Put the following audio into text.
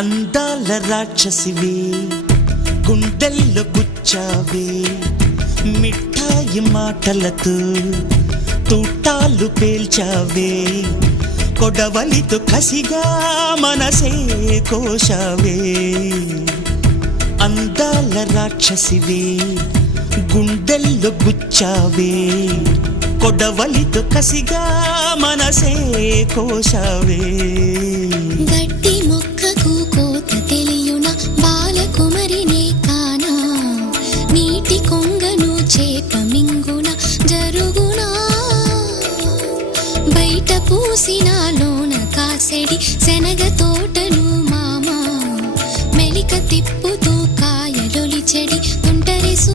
అందాల రాక్షసివే గుండెల్లో గుచ్చావే మిఠాయి మాటలతో తూటాలు పేల్చావే కొడవలితో కసిగా మనసే కోశావే అందాల రాక్షసివే గుండెల్లో గుచ్చావే కొడవలితో కసిగా మనసే కోశావే గట్టి మొక్కకు కోత తెలియున బాలకుమరినే కానా నీటి కొంగను చేప మింగున జరుగునా బయట పూసిన లోన కాసెడి శనగ తోటను మామ మెలిక తిప్పుతూ కాయలొలి చెడి